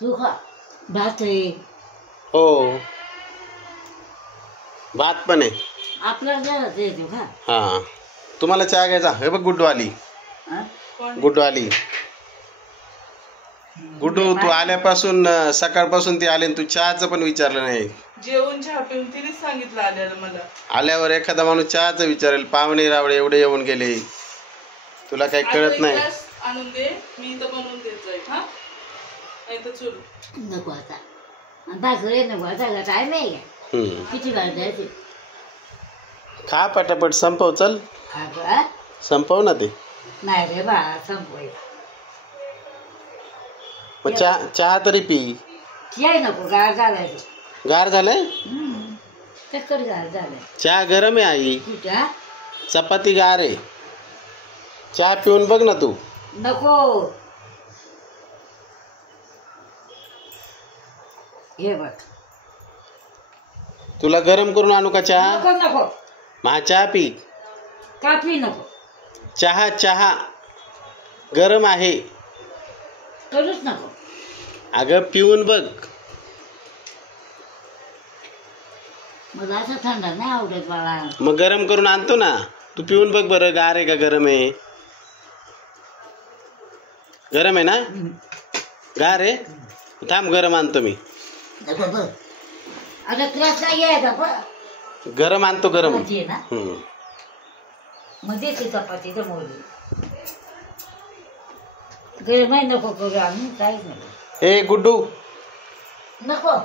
तू खा भात आहे. हो भात पण आहे. आपल्याला जरा दे तू खा. हा तुम्हाला चहा घ्यायचा. हे बघ गुड्डू आली. गुड्डू आली. गुड्डू तू आल्यापासून सकाळपासून ती आली, तू चहाचं पण विचारलं नाही. जेवण चहा पिऊन तिनेच सांगितलं आल्याला मला. आल्यावर एखादा माणूस चहाचं विचारेल. पाहुणे रावळे एवढे येऊन गेले, तुला काही कळत नाही. आणून दे, मी इथं बनवून देत जाईल. हा नाही तर चुरू नको आता भाकरी नको आता टाइम आहे का? किती वाजले? खा पटापट संपव. चल खा संपव ना ते. नाही रे बा संपवाय. मग चहा तरी पी. याय नको गार झालाय. गार झालंय. चक्कर गार झालंय. चहा गरम आहे आई. कुठं चपाती गार आहे. चहा पिऊन बघ ना तू. नको हे बघ तुला गरम करून आणू का चहा? नको नको महा चहा पी. काफी नको. चहा चहा गरम आहे. करूच नको. अगं पिऊन बघ. मला असं थंड नाही आवडत बाळा. मग गरम करून आणतो ना, तू पिऊन बघ बरं. गार आहे का गरम आहे? गरम आहे ना? गार आहे. थांब गरम आणतो मी. नको बघ आता क्लास नाही आहे का? गरम आणतो गरम. ना मध्ये ती चपाती जमवली. गरम आहे नको करू आम्ही काहीच नाही. ए गुड्डू नको